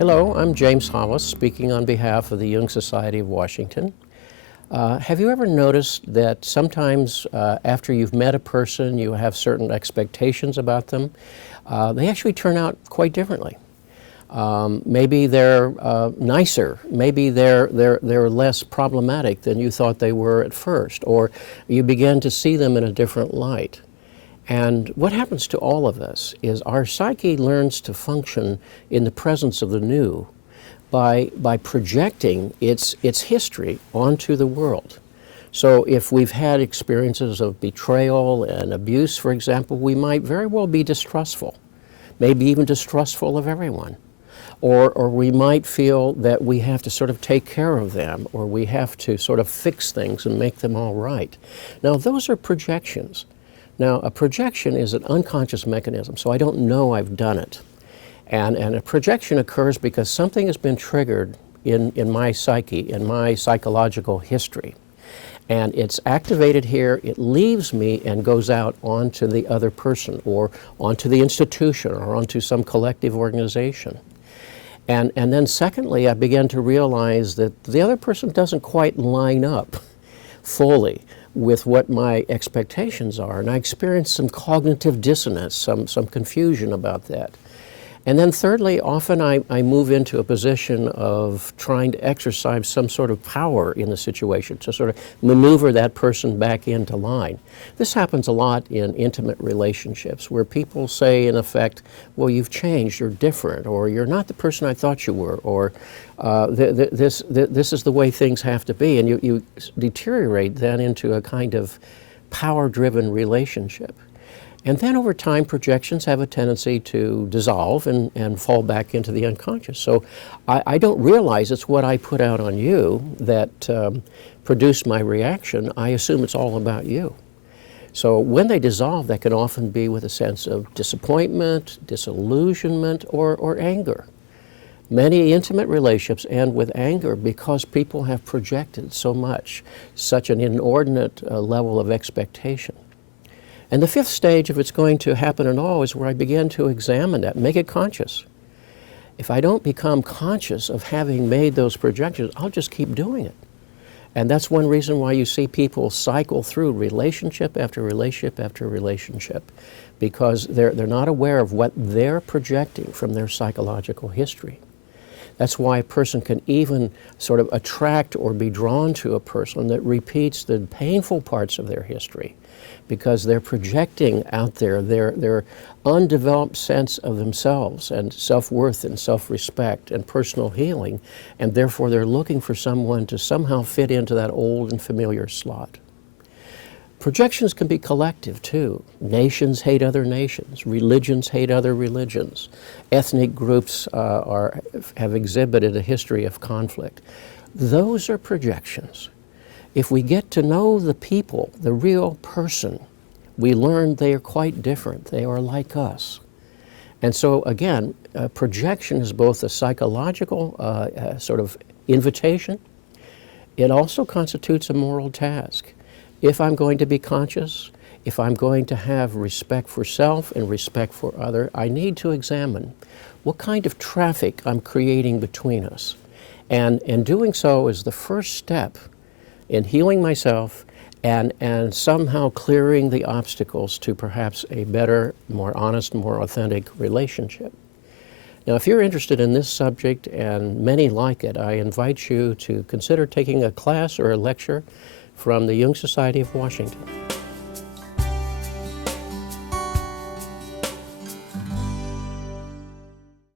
Hello, I'm James Hollis, speaking on behalf of the Jung Society of Washington. Have you ever noticed that sometimes after you've met a person, you have certain expectations about them? They actually turn out quite differently. Maybe they're nicer, maybe they're less problematic than you thought they were at first, or you begin to see them in a different light. And what happens to all of us is our psyche learns to function in the presence of the new by projecting its history onto the world. So if we've had experiences of betrayal and abuse, for example, we might very well be distrustful, maybe even distrustful of everyone. Or we might feel that we have to sort of take care of them, or we have to sort of fix things and make them all right. Now, those are projections. Now, a projection is an unconscious mechanism, so I don't know I've done it. And a projection occurs because something has been triggered in my psyche, in my psychological history. And it's activated here, it leaves me and goes out onto the other person, or onto the institution, or onto some collective organization. And then secondly, I began to realize that the other person doesn't quite line up fully with what my expectations are. And I experienced some cognitive dissonance, some confusion about that. And then thirdly, often I move into a position of trying to exercise some sort of power in the situation to sort of maneuver that person back into line. This happens a lot in intimate relationships where people say, in effect, well, you've changed, you're different, or you're not the person I thought you were, or this is the way things have to be. And you deteriorate then into a kind of power-driven relationship. And then over time, projections have a tendency to dissolve and fall back into the unconscious. So I don't realize it's what I put out on you that produced my reaction. I assume it's all about you. So when they dissolve, that can often be with a sense of disappointment, disillusionment, or anger. Many intimate relationships end with anger because people have projected so much, such an inordinate level of expectation. And the fifth stage, if it's going to happen at all, is where I begin to examine that, make it conscious. If I don't become conscious of having made those projections, I'll just keep doing it. And that's one reason why you see people cycle through relationship after relationship after relationship, because they're not aware of what they're projecting from their psychological history. That's why a person can even sort of attract or be drawn to a person that repeats the painful parts of their history, because they're projecting out there their undeveloped sense of themselves and self-worth and self-respect and personal healing, and therefore they're looking for someone to somehow fit into that old and familiar slot. Projections can be collective too. Nations hate other nations. Religions hate other religions. Ethnic groups have exhibited a history of conflict. Those are projections. If we get to know the people, the real person, we learn they are quite different. They are like us. And so again, projection is both a psychological sort of invitation. It also constitutes a moral task. If I'm going to be conscious, if I'm going to have respect for self and respect for other, I need to examine what kind of traffic I'm creating between us. And doing so is the first step in healing myself and somehow clearing the obstacles to perhaps a better, more honest, more authentic relationship. Now, if you're interested in this subject, and many like it, I invite you to consider taking a class or a lecture from the Jung Society of Washington.